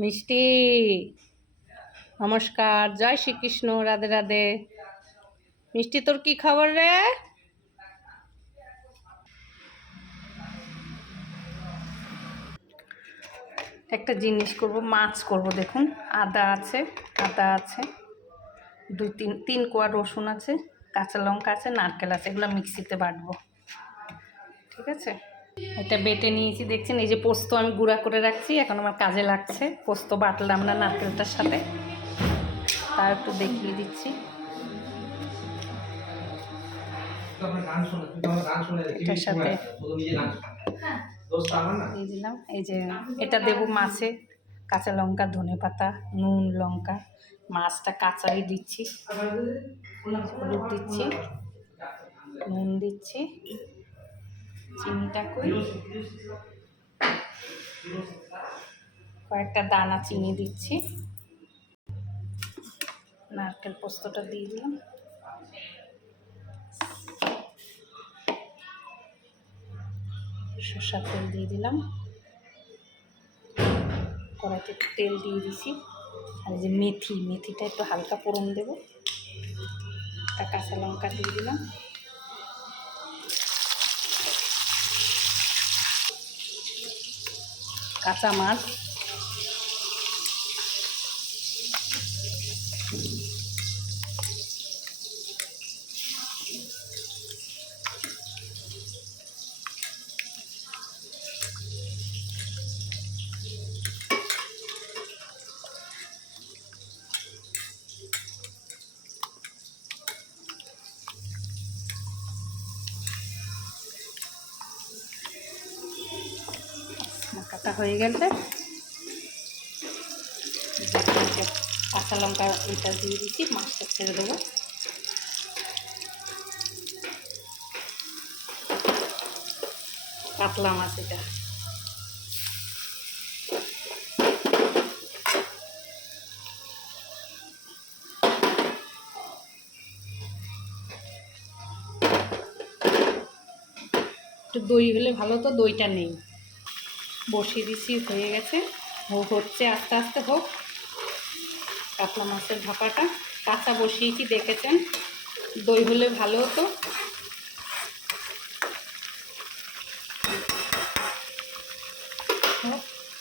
মিষ্টি, নমস্কার, জয় শ্রীকৃষ্ণ, রাধে রাধে। মিষ্টি, তোর কি খবর রে? একটা জিনিস করব, মাছ করব। দেখুন, আদা আছে, তিন কোয়া রসুন আছে, কাঁচা লঙ্কা আছে, নারকেল আছে, এগুলো মিক্সিতে বাটবো। ঠিক আছে, এটা বেটে নিয়েছি। দেখছেন, এই যে পোস্ত আমি গুঁড়া করে রাখছি, এখন আমার কাজে লাগছে। পোস্ত বাটলাম না নারকেলটার সাথে, তার একটু দেখিয়ে দিচ্ছি। এটার সাথে দিয়ে দিলাম, এই যে এটা দেবো মাছে, কাঁচা লঙ্কা, ধনে পাতা, নুন, লঙ্কা। মাছটা কাঁচাই দিচ্ছি, হলুদ দিচ্ছি, নুন দিচ্ছি, চিনিটা কয়েকটা দানা চিনি দিচ্ছি, নারকেল পোস্তটা দিয়ে দিলাম, সরষের তেল দিয়ে দিলাম, কড়াইতে তেল দিয়ে দিছি। আর যে মেথিটা একটু হালকা ফোড়ন দেবো, একটা কাঁচা লঙ্কা দিয়ে দিলাম, কাঁচা মাছ, মাখাটা হয়ে গেলে কাঁচা লঙ্কা এটা দিয়ে দিচ্ছি, মাছটা ছেড়ে দেবো। কাতলা মাছ এটা, একটু দই হলে ভালো, তো দইটা নেই। বসিয়ে দিচ্ছি, হয়ে গেছে, হচ্ছে, আস্তে আস্তে হোক। কাতলা মাছের ভাপাটা কাঁচা বসিয়েছি, দেখেছেন, দই হলে ভালো হতো।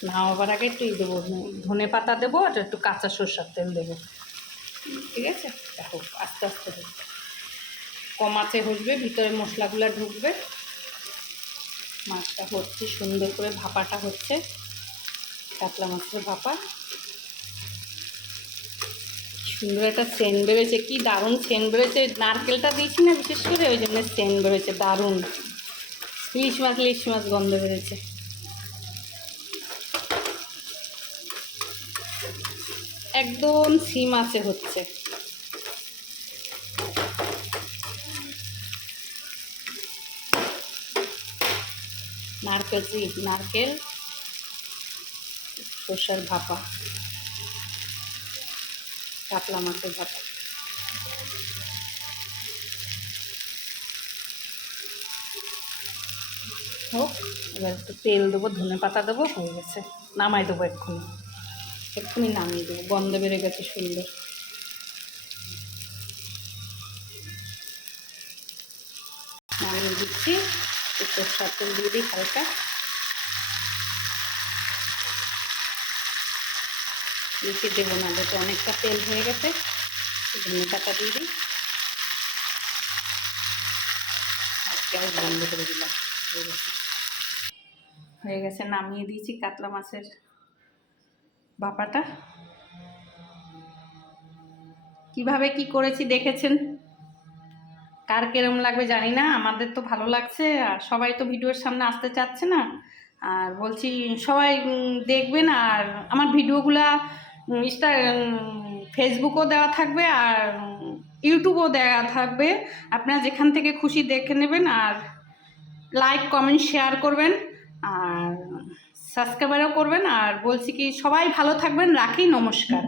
নামাবার আগে একটু দেবো, ধনে পাতা দেবো, আর একটু কাঁচা সরষের তেল দেবো। ঠিক আছে, দেখো, আস্তে আস্তে হোক, কম আঁচে হসবে, ভিতরে মশলাগুলো ঢুকবে। মাছটা হচ্ছে সুন্দর করে, ভাপাটা হচ্ছে, কাতলা মাছের ভাপা। সুন্দর একটা সেন্ট বেরোয়েছে, কি দারুণ সেন্ট বেরোয়েছে। নারকেলটা দিয়েছি না বিশেষ করে, ওই জন্য সেন্ট বেরোয়েছে দারুণ। ইলিশ মাছ গন্ধ বেরোচ্ছে। একদম সিম আছে হচ্ছে। নারকেল সর্ষের ভাপা, কাতলা মাছের ভাপা। হোক, এবার একটু তেল দেবো, ধনে পাতা দেবো, হয়ে গেছে। নামাই দেবো এক্ষুনি নামিয়ে দেবো, গন্ধ বেড়ে গেছে সুন্দর। নামিয়ে দিচ্ছি, একটু সরষের তেল দিয়ে দিই হালকা, বেশি দেবো না, দেখো অনেকটা তেল হয়ে গেছে। ধনে পাতা দিয়ে দিই, গ্যাস বন্ধ করে দিলাম, হয়ে গেছে। নামিয়ে দিয়েছি কাতলা মাছের ভাপাটা। কিভাবে কি করেছি দেখেছেন, কার কেরম লাগবে জানি না, আমাদের তো ভালো লাগছে। আর সবাই তো ভিডিওর সামনে আসতে চাচ্ছে না, আর বলছি সবাই দেখবেন। আর আমার ভিডিওগুলা ফেসবুকও দেওয়া থাকবে, আর ইউটিউবও দেওয়া থাকবে, আপনারা যেখান থেকে খুশি দেখে নেবেন। আর লাইক, কমেন্ট, শেয়ার করবেন, আর সাবস্ক্রাইবও করবেন। আর বলছি কি, সবাই ভালো থাকবেন, রাখি, নমস্কার।